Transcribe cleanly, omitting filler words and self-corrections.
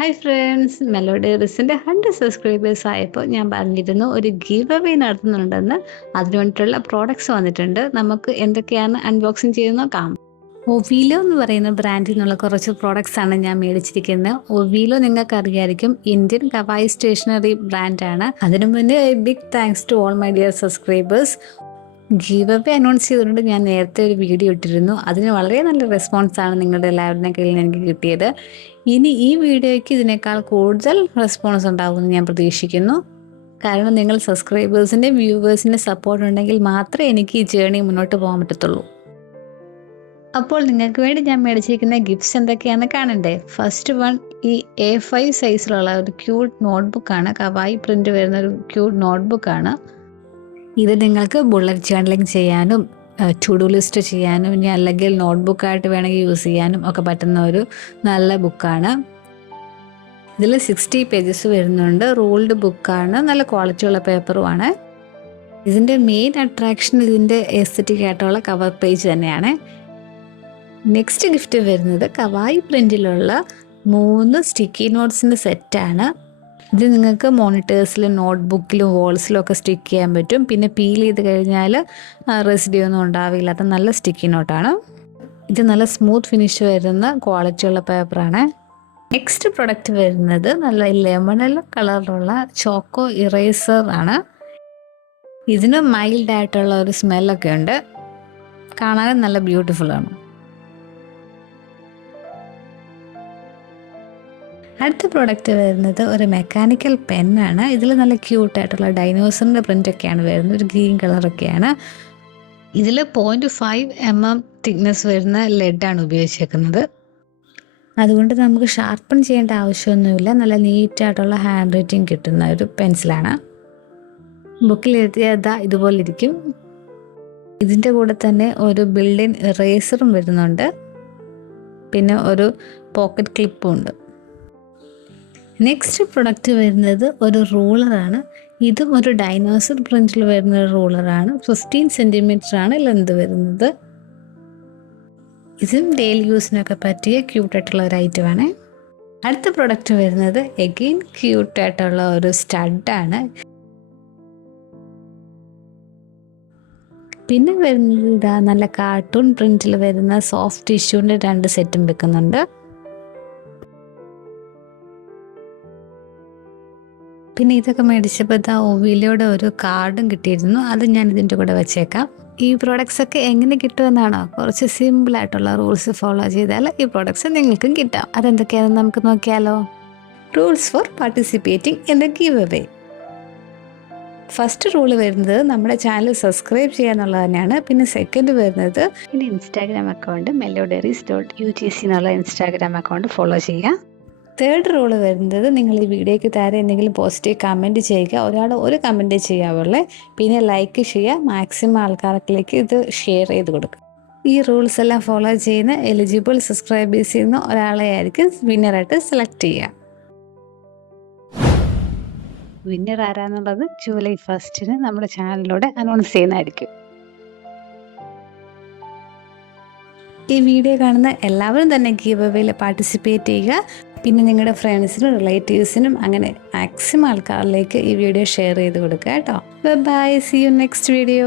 Hi friends, melody റിസിൻ്റെ 100 subscribers ആയപ്പോൾ ഞാൻ പറഞ്ഞിരുന്നു ഒരു ഗീവ് അവേ നടത്തുന്നുണ്ടെന്ന്. അതിനു വേണ്ടിയിട്ടുള്ള പ്രോഡക്ട്സ് വന്നിട്ടുണ്ട്. നമുക്ക് എന്തൊക്കെയാണ് അൺബോക്സിങ് ചെയ്യുന്നത് നോക്കാം. ഒവീലോ എന്ന് പറയുന്ന ബ്രാൻഡിൽ നിന്നുള്ള കുറച്ച് പ്രോഡക്ട്സ് ആണ് ഞാൻ മേടിച്ചിരിക്കുന്നത്. ഒവീലോ നിങ്ങൾക്ക് അറിയായിരിക്കും, ഇന്ത്യൻ കവായി സ്റ്റേഷനറി ബ്രാൻഡാണ്. അതിനു മുന്നേ big thanks to all my dear subscribers. Giveaway announce ചെയ്തുകൊണ്ട് ഞാൻ നേരത്തെ ഒരു വീഡിയോ ഇട്ടിരുന്നു. അതിന് വളരെ നല്ല റെസ്പോൺസാണ് നിങ്ങളുടെ എല്ലാവരുടെയും കയ്യിൽ നിന്ന് എനിക്ക് കിട്ടിയത്. ഇനി ഈ വീഡിയോയ്ക്ക് ഇതിനേക്കാൾ കൂടുതൽ റെസ്പോൺസ് ഉണ്ടാകുമെന്ന് ഞാൻ പ്രതീക്ഷിക്കുന്നു. കാരണം നിങ്ങൾ സബ്സ്ക്രൈബേഴ്സിൻ്റെ വ്യൂവേഴ്സിൻ്റെ സപ്പോർട്ട് ഉണ്ടെങ്കിൽ മാത്രമേ എനിക്ക് ഈ ജേർണി മുന്നോട്ട് പോകാൻ പറ്റത്തുള്ളൂ. അപ്പോൾ നിങ്ങൾക്ക് വേണ്ടി ഞാൻ മേടിച്ചിരിക്കുന്ന ഗിഫ്റ്റ്സ് എന്തൊക്കെയാണെന്ന് കാണണ്ടേ. ഫസ്റ്റ് വൺ, ഈ A5 സൈസിലുള്ള ഒരു ക്യൂട്ട് നോട്ട്ബുക്കാണ്. കവായി പ്രിൻ്റ് വരുന്ന ഒരു ക്യൂട്ട് നോട്ട്ബുക്കാണ്. ഇത് നിങ്ങൾക്ക് ബുള്ളറ്റ് ജേർണലിംഗ് ചെയ്യാനും ടു ഡു ലിസ്റ്റ് ചെയ്യാനും ഇനി അല്ലെങ്കിൽ നോട്ട്ബുക്കായിട്ട് വേണമെങ്കിൽ യൂസ് ചെയ്യാനും ഒക്കെ പറ്റുന്ന ഒരു നല്ല ബുക്കാണ്. ഇതിൽ 60 പേജസ് വരുന്നുണ്ട്. റൂൾഡ് ബുക്കാണ്. നല്ല ക്വാളിറ്റിയുള്ള പേപ്പറുമാണ്. ഇതിൻ്റെ മെയിൻ അട്രാക്ഷൻ ഇതിൻ്റെ എസ്തറ്റിക് ആയിട്ടുള്ള കവർ പേജ് തന്നെയാണ്. നെക്സ്റ്റ് ഗിഫ്റ്റ് വരുന്നത് കവായി പ്രിൻറ്റിലുള്ള 3 സ്റ്റിക്കി നോട്ട്സിൻ്റെ സെറ്റാണ്. ഇത് നിങ്ങൾക്ക് മോണിറ്റേഴ്സിലും നോട്ട്ബുക്കിലും വോൾസിലും ഒക്കെ സ്റ്റിക്ക് ചെയ്യാൻ പറ്റും. പിന്നെ പീൽ ചെയ്ത് കഴിഞ്ഞാൽ റെസിഡ്യൂ ഒന്നും ഉണ്ടാവില്ലാത്ത നല്ല സ്റ്റിക്കി നോട്ടാണ്. ഇത് നല്ല സ്മൂത്ത് ഫിനിഷ് വരുന്ന ക്വാളിറ്റിയുള്ള പേപ്പറാണ്. നെക്സ്റ്റ് പ്രൊഡക്റ്റ് വരുന്നത് നല്ല ലെമൺ കളറിലുള്ള ചോക്കോ ഇറേസർ ആണ്. ഇതിന് മൈൽഡ് ആയിട്ടുള്ള ഒരു സ്മെല്ലൊക്കെ ഉണ്ട്. കാണാനും നല്ല ബ്യൂട്ടിഫുൾ ആണ്. അടുത്ത പ്രോഡക്റ്റ് വരുന്നത് ഒരു മെക്കാനിക്കൽ പെന്നാണ്. ഇതിൽ നല്ല ക്യൂട്ടായിട്ടുള്ള ഡൈനോസറിൻ്റെ പ്രിൻ്റൊക്കെയാണ് വരുന്നത്. ഒരു ഗ്രീൻ കളറൊക്കെയാണ്. ഇതിൽ 0.5 mm തിക്നെസ് വരുന്ന ലെഡാണ് ഉപയോഗിച്ചേക്കുന്നത്. അതുകൊണ്ട് നമുക്ക് ഷാർപ്പൺ ചെയ്യേണ്ട ആവശ്യമൊന്നുമില്ല. നല്ല നീറ്റായിട്ടുള്ള ഹാൻഡ് റൈറ്റിംഗ് കിട്ടുന്ന ഒരു പെൻസിലാണ്. ബുക്കിൽ എഴുതിയതാ ഇതുപോലെ ഇരിക്കും. ഇതിൻ്റെ കൂടെ തന്നെ ഒരു ബിൽഡിൻ ഇറേസറും വരുന്നുണ്ട്. പിന്നെ ഒരു പോക്കറ്റ് ക്ലിപ്പും ഉണ്ട്. നെക്സ്റ്റ് പ്രൊഡക്റ്റ് വരുന്നത് ഒരു റൂളറാണ്. ഇതും ഒരു ഡൈനോസർ പ്രിൻറ്റിൽ വരുന്ന ഒരു റൂളറാണ്. 15 cm ആണ് ലെന്ത് വരുന്നത്. ഇതും ഡെയിലി യൂസിനൊക്കെ പറ്റിയ ക്യൂട്ടായിട്ടുള്ള ഒരു ഐറ്റമാണ്. അടുത്ത പ്രൊഡക്റ്റ് വരുന്നത് എഗെയിൻ ക്യൂട്ടായിട്ടുള്ള ഒരു സ്റ്റഡാണ്. പിന്നെ വരുന്നത് ഇതാ നല്ല കാർട്ടൂൺ പ്രിൻറ്റിൽ വരുന്ന സോഫ്റ്റ് ടിഷ്യൂവിൻ്റെ 2 സെറ്റും വെക്കുന്നുണ്ട്. പിന്നെ ഇതൊക്കെ മേടിച്ചപ്പോൾ ഇതാ ഒവീലോയുടെ ഒരു കാർഡും കിട്ടിയിരുന്നു. അത് ഞാൻ ഇതിൻ്റെ കൂടെ വെച്ചേക്കാം. ഈ പ്രോഡക്റ്റ്സ് ഒക്കെ എങ്ങനെ കിട്ടുമെന്നാണോ? കുറച്ച് സിമ്പിളായിട്ടുള്ള റൂൾസ് ഫോളോ ചെയ്താൽ ഈ പ്രോഡക്റ്റ്സ് നിങ്ങൾക്കും കിട്ടാം. അതെന്തൊക്കെയാണെന്ന് നമുക്ക് നോക്കിയാലോ. Rules for participating in the give away. First rule വരുന്നത് നമ്മുടെ ചാനൽ സബ്സ്ക്രൈബ് ചെയ്യുക എന്നുള്ളത് തന്നെയാണ്. പിന്നെ സെക്കൻഡ് വരുന്നത് പിന്നെ ഇൻസ്റ്റാഗ്രാം അക്കൗണ്ട് melodaries.ugc എന്നുള്ള ഇൻസ്റ്റാഗ്രാം അക്കൗണ്ട് ഫോളോ ചെയ്യുക. തേർഡ് റൂള് വരുന്നത് നിങ്ങൾ ഈ വീഡിയോയ്ക്ക് താഴെ എന്തെങ്കിലും പോസിറ്റീവ് കമൻറ്റ് ചെയ്യുക. ഒരാൾ ഒരു കമൻറ്റ് ചെയ്യാവുള്ളേ. പിന്നെ ലൈക്ക് ചെയ്യുക. മാക്സിമം ആൾക്കാർക്കിലേക്ക് ഇത് ഷെയർ ചെയ്ത് കൊടുക്കുക. ഈ റൂൾസ് എല്ലാം ഫോളോ ചെയ്യുന്ന എലിജിബിൾ സബ്സ്ക്രൈബേഴ്സ് ചെയ്യുന്ന ഒരാളെ ആയിരിക്കും വിന്നറായിട്ട് സെലക്ട് ചെയ്യുക. വിന്നർ ആരാന്നുള്ളത് ജൂലൈ 1 നമ്മുടെ ചാനലിലൂടെ അനൗൺസ് ചെയ്യുന്നതായിരിക്കും. ഈ വീഡിയോ കാണുന്ന എല്ലാവരും തന്നെ ഗീവ് അവേയിൽ പാർട്ടിസിപ്പേറ്റ് ചെയ്യുക. പിന്നെ നിങ്ങളുടെ ഫ്രണ്ട്സിനും റിലേറ്റീവ്സിനും അങ്ങനെ മാക്സിമം ആൾക്കാരിലേക്ക് ഈ വീഡിയോ ഷെയർ ചെയ്ത് കൊടുക്കുക കേട്ടോ. Bye, see you next video.